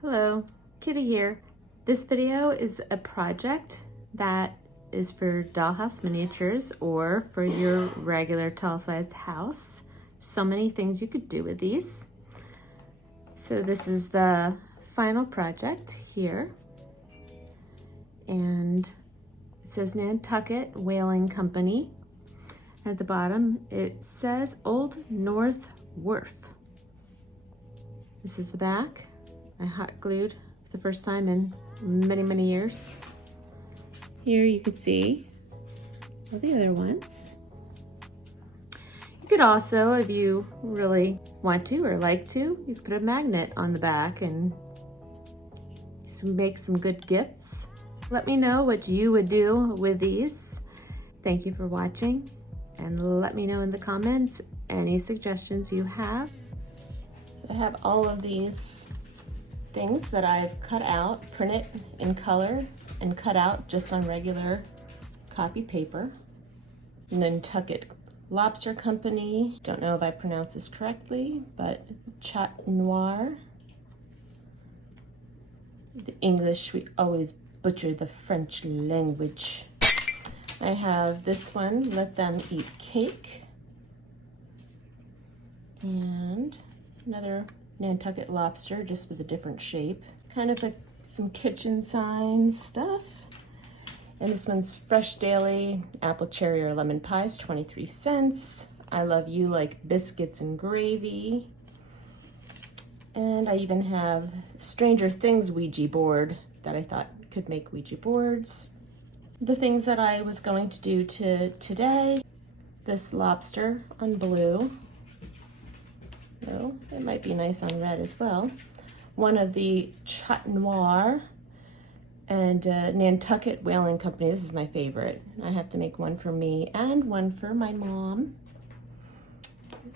Hello, Kitty here. This video is a project that is for dollhouse miniatures or for your regular tall-sized house. So many things you could do with these. So this is the final project here. And it says Nantucket Whaling Company. At the bottom, it says Old North Wharf. This is the back. I hot glued for the first time in many years. Here you can see all the other ones. You could also, if you really want to or like to, you could put a magnet on the back and make some good gifts. Let me know what you would do with these. Thank you for watching, and let me know in the comments any suggestions you have. I have all of these things that I've cut out, printed in color, and cut out just on regular copy paper. Nantucket Lobster Company. Don't know if I pronounced this correctly, but Chat Noir. The English, we always butcher the French language. I have this one, Let Them Eat Cake. And another Nantucket lobster, just with a different shape. Kind of some kitchen signs stuff. And this one's Fresh Daily, apple, cherry, or lemon pies, 23 cents. I Love You Like Biscuits and Gravy. And I even have Stranger Things Ouija board that I thought could make Ouija boards. The things that I was going to do today, this lobster on blue. So it might be nice on red as well. One of the Chat Noir and Nantucket Whaling Company. This is my favorite. I have to make one for me and one for my mom.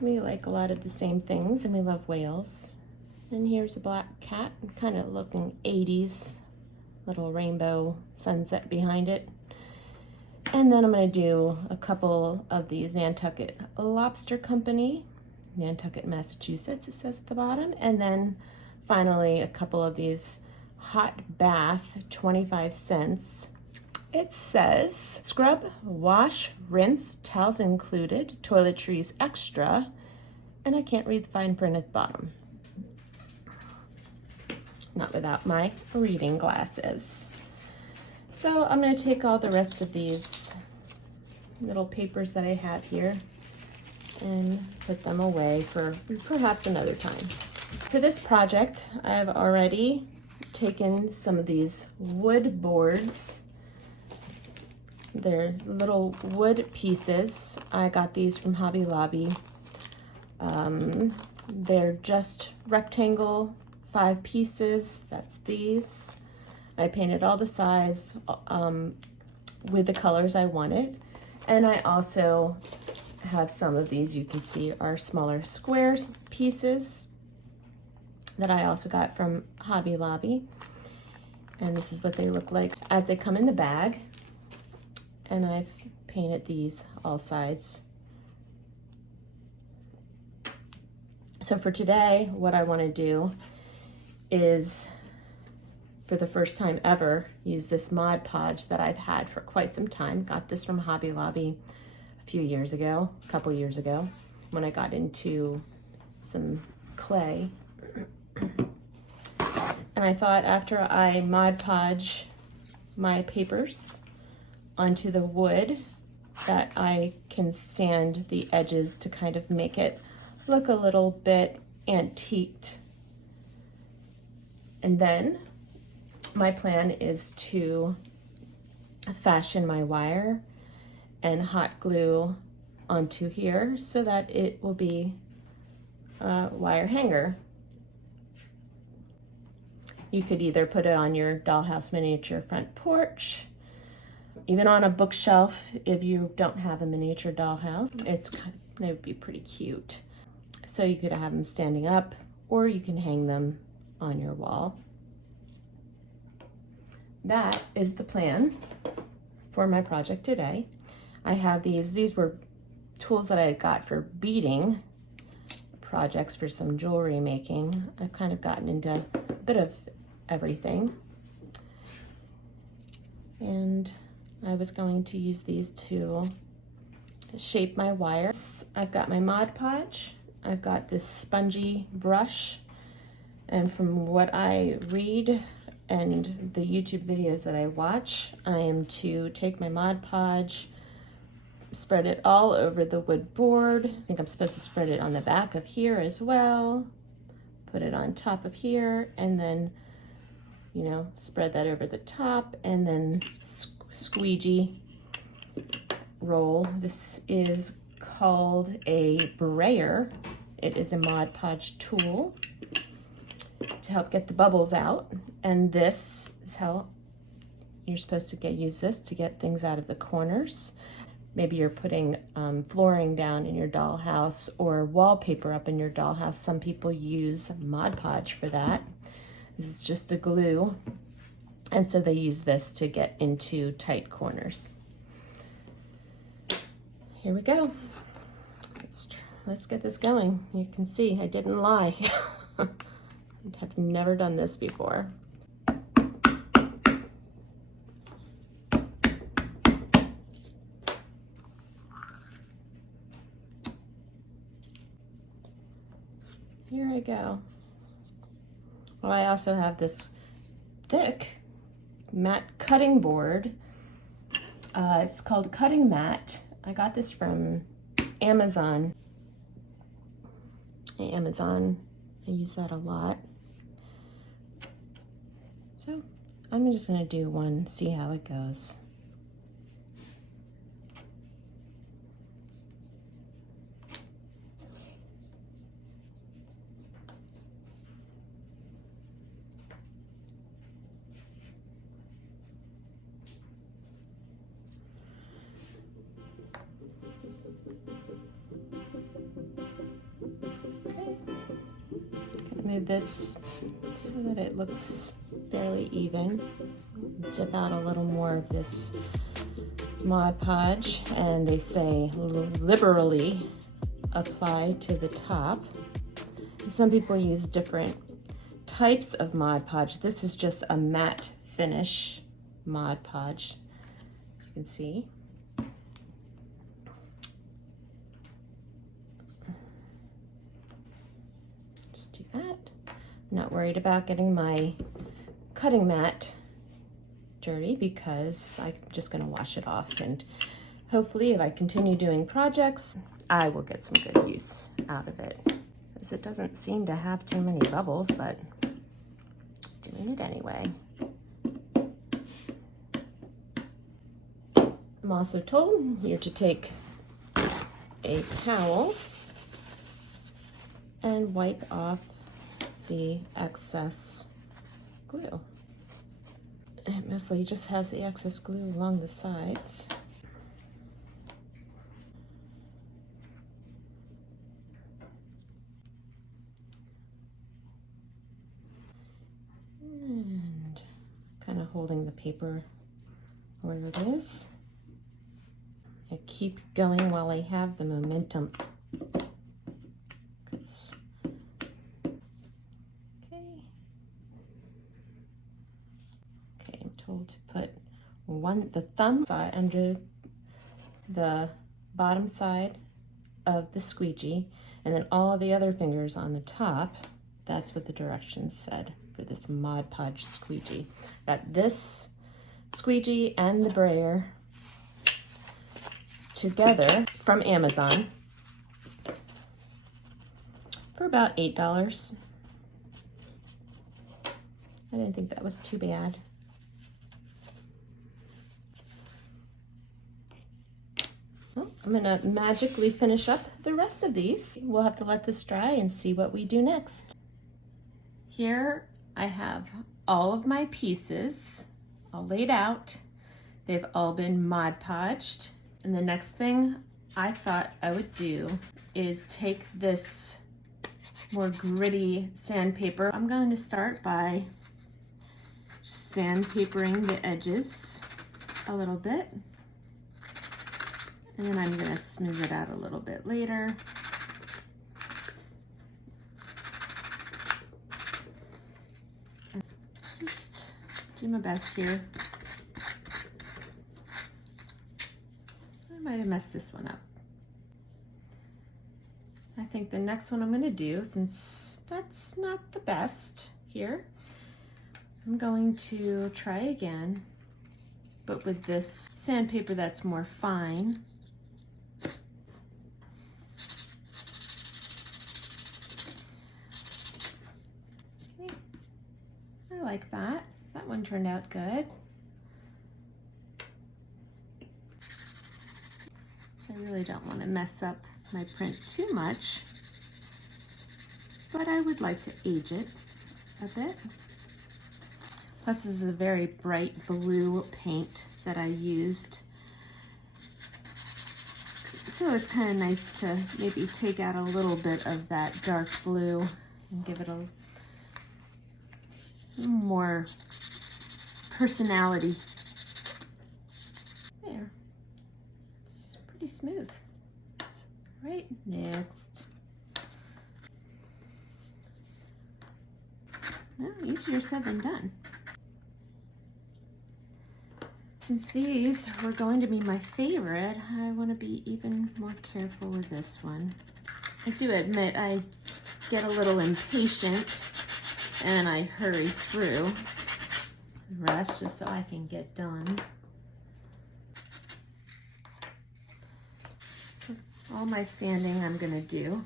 We like a lot of the same things and we love whales. And here's a black cat, kind of looking 80s, little rainbow sunset behind it. And then I'm gonna do a couple of these Nantucket Lobster Company. Nantucket, Massachusetts, it says at the bottom. And then finally, a couple of these hot bath, 25 cents. It says scrub, wash, rinse, towels included, toiletries extra, and I can't read the fine print at the bottom. Not without my reading glasses. So I'm gonna take all the rest of these little papers that I have here and put them away for perhaps another time. For this project, I've already taken some of these wood boards. They're little wood pieces. I got these from Hobby Lobby. They're just rectangle, 5 pieces. That's these. I painted all the sides with the colors I wanted. And I also have some of these, you can see, are smaller squares pieces that I also got from Hobby Lobby. And this is what they look like as they come in the bag. And I've painted these all sides. So for today, what I want to do is, for the first time ever, use this Mod Podge that I've had for quite some time. Got this from Hobby Lobby a couple years ago, when I got into some clay. And I thought after I Mod Podge my papers onto the wood that I can sand the edges to kind of make it look a little bit antiqued. And then my plan is to fashion my wire and hot glue onto here so that it will be a wire hanger. You could either put it on your dollhouse miniature front porch, even on a bookshelf if you don't have a miniature dollhouse. They would be pretty cute. So you could have them standing up, or you can hang them on your wall. That is the plan for my project today. I have these were tools that I got for beading projects for some jewelry making. I've kind of gotten into a bit of everything. And I was going to use these to shape my wires. I've got my Mod Podge, I've got this spongy brush, and from what I read and the YouTube videos that I watch, I am to take my Mod Podge, spread it all over the wood board. I think I'm supposed to spread it on the back of here as well, put it on top of here, and then, you know, spread that over the top, and then squeegee roll. This is called a brayer. It is a Mod Podge tool to help get the bubbles out, and this is how you're supposed to use this to get things out of the corners. Maybe you're putting flooring down in your dollhouse or wallpaper up in your dollhouse. Some people use Mod Podge for that. This is just a glue, and so they use this to get into tight corners. Here we go. Let's get this going. You can see I didn't lie. I've never done this before. Here I go. Well, I also have this thick matte cutting board. It's called Cutting Mat. I got this from Amazon. I use that a lot. So I'm just gonna do one, see how it goes. Move this so that it looks fairly even. Dip out a little more of this Mod Podge, and they say liberally apply to the top. Some people use different types of Mod Podge. This is just a matte finish Mod Podge, you can see. Just do that. I'm not worried about getting my cutting mat dirty because I'm just going to wash it off, and hopefully if I continue doing projects, I will get some good use out of it, because it doesn't seem to have too many bubbles, but doing it anyway. I'm also told here to take a towel and wipe off the excess glue. It mostly just has the excess glue along the sides. And kind of holding the paper where it is. I keep going while I have the momentum. To put the thumb side under the bottom side of the squeegee, and then all the other fingers on the top. That's what the directions said for this Mod Podge squeegee. Got this squeegee and the brayer together from Amazon for about $8. I didn't think that was too bad. I'm gonna magically finish up the rest of these. We'll have to let this dry and see what we do next. Here I have all of my pieces all laid out. They've all been Mod Podged. And the next thing I thought I would do is take this more gritty sandpaper. I'm going to start by sandpapering the edges a little bit. And then I'm going to smooth it out a little bit later. Just do my best here. I might have messed this one up. I think the next one I'm going to do, since that's not the best here, I'm going to try again, but with this sandpaper that's more fine. Okay. I like that. That one turned out good. So I really don't want to mess up my print too much, but I would like to age it a bit. Plus, this is a very bright blue paint that I used. So it's kind of nice to maybe take out a little bit of that dark blue and give it a little more personality. There. It's pretty smooth. All right, next. Well, easier said than done. Since these were going to be my favorite, I want to be even more careful with this one. I do admit I get a little impatient and I hurry through the rest just so I can get done. So all my sanding I'm going to do.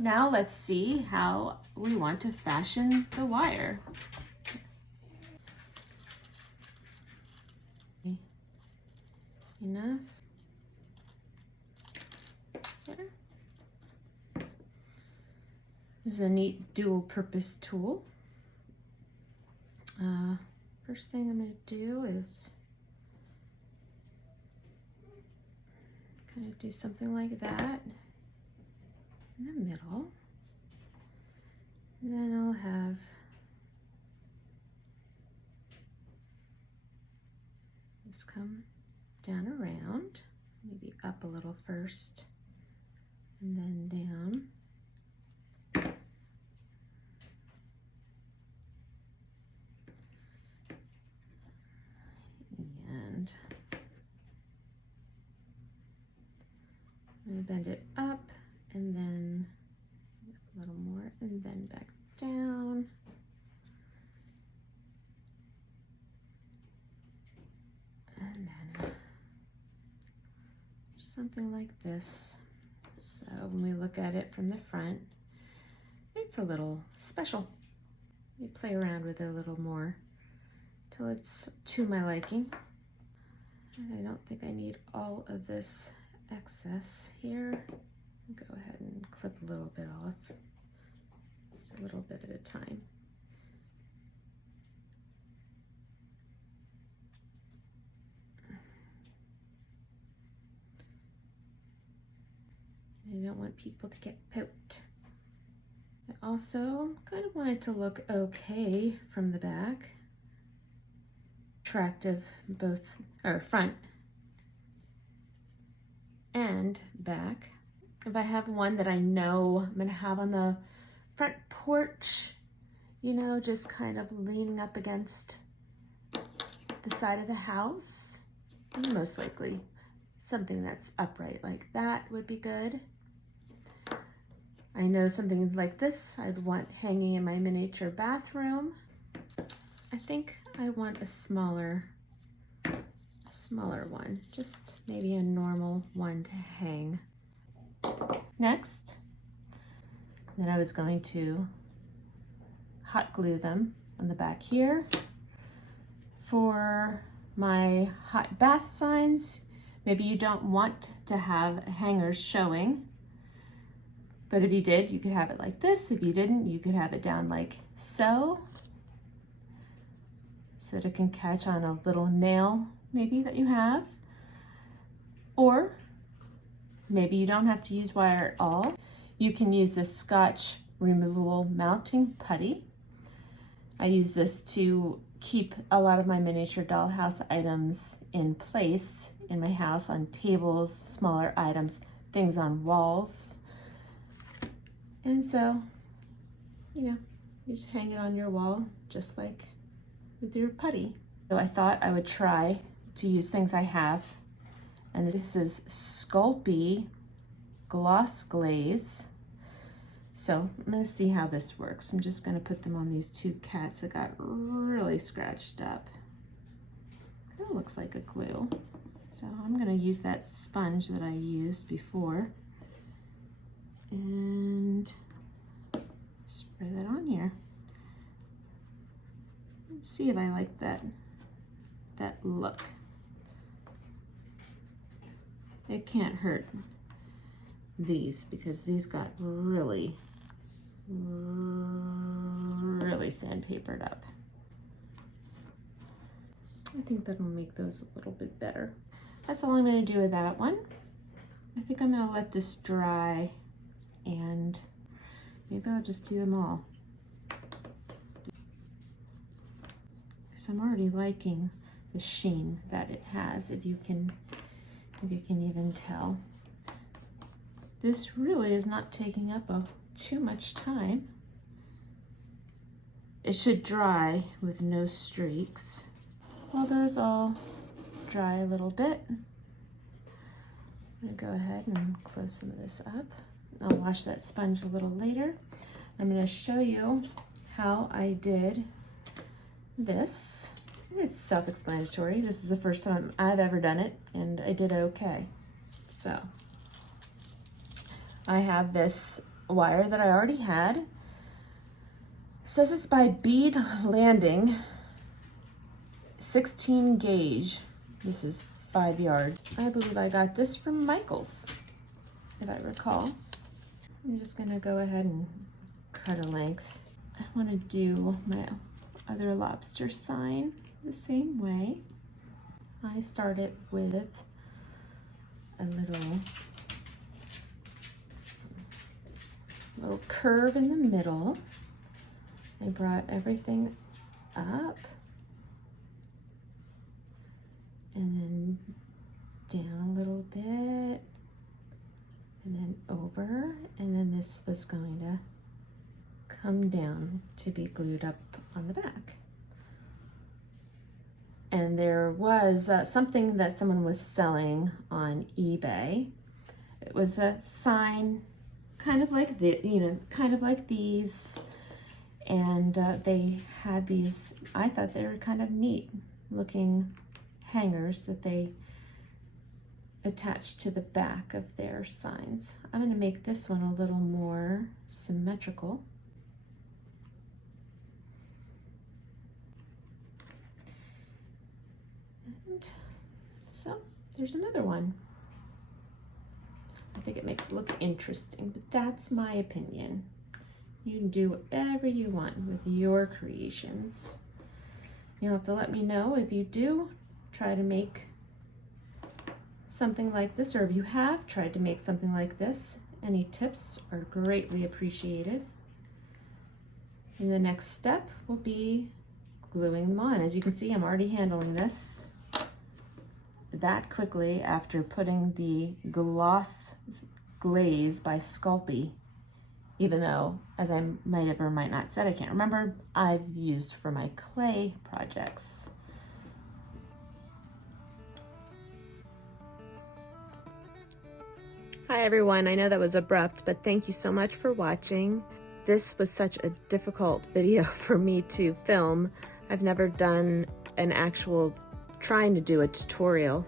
Now let's see how we want to fashion the wire. Enough. There. This is a neat dual purpose tool. First thing I'm going to do is kind of do something like that in the middle. And then I'll have this come down around, maybe up a little first and then down. And I'm going to bend it up and then a little more and then back down. And then something like this. So when we look at it from the front, it's a little special. We play around with it a little more till it's to my liking. And I don't think I need all of this excess here. I'll go ahead and clip a little bit off, just a little bit at a time. I don't want people to get poked. I also kind of want it to look okay from the back. Attractive both, or front and back. If I have one that I know I'm gonna have on the front porch, you know, just kind of leaning up against the side of the house, most likely something that's upright like that would be good. I know something like this I'd want hanging in my miniature bathroom. I think I want a smaller one, just maybe a normal one to hang. Next, then I was going to hot glue them on the back here. For my hot bath signs, maybe you don't want to have hangers showing. But if you did, you could have it like this. If you didn't, you could have it down like so that it can catch on a little nail maybe that you have. Or maybe you don't have to use wire at all. You can use this Scotch removable mounting putty. I use this to keep a lot of my miniature dollhouse items in place in my house, on tables, smaller items, things on walls. And so, you know, you just hang it on your wall just like with your putty. So I thought I would try to use things I have. And this is Sculpey Gloss Glaze. So I'm gonna see how this works. I'm just gonna put them on these two cats that got really scratched up. Kind of looks like a glue. So I'm gonna use that sponge that I used before and spray that on here. Let's see if I like that look. It can't hurt these because these got really sandpapered up. I think that'll make those a little bit better. That's all I'm going to do with that one. I think I'm going to let this dry and maybe I'll just do them all. Because I'm already liking the sheen that it has, if you can even tell. This really is not taking up too much time. It should dry with no streaks. While those all dry a little bit, I'm gonna go ahead and close some of this up. I'll wash that sponge a little later. I'm gonna show you how I did this. It's self-explanatory. This is the first time I've ever done it, and I did okay. So I have this wire that I already had. It says it's by Bead Landing, 16 gauge. This is 5 yard. I believe I got this from Michael's, if I recall. I'm just gonna go ahead and cut a length. I wanna do my other lobster sign the same way. I started with a little curve in the middle. I brought everything up and then down a little bit and then over, and then this was going to come down to be glued up on the back. And there was something that someone was selling on eBay. It was a sign kind of like kind of like these, and they had these, I thought they were kind of neat looking hangers that they attached to the back of their signs. I'm going to make this one a little more symmetrical. And so there's another one. I think it makes it look interesting, but that's my opinion. You can do whatever you want with your creations. You'll have to let me know if you do try to make something like this, or if you have tried to make something like this. Any tips are greatly appreciated. And the next step will be gluing them on. As you can see, I'm already handling this that quickly after putting the gloss glaze by Sculpey, even though, as I might have or might not said, I can't remember, I've used for my clay projects. Hi everyone, I know that was abrupt, but thank you so much for watching. This was such a difficult video for me to film. I've never done an actual trying to do a tutorial,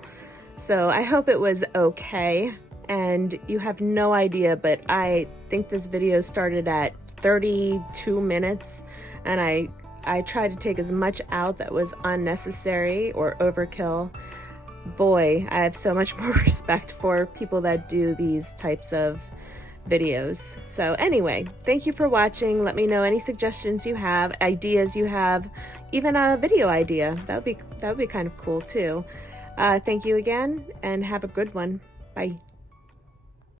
so I hope it was okay. And you have no idea, but I think this video started at 32 minutes, and I tried to take as much out that was unnecessary or overkill. Boy, I have so much more respect for people that do these types of videos. So anyway, thank you for watching. Let me know any suggestions you have, ideas you have, even a video idea. That would be kind of cool too. Thank you again, and have a good one. Bye.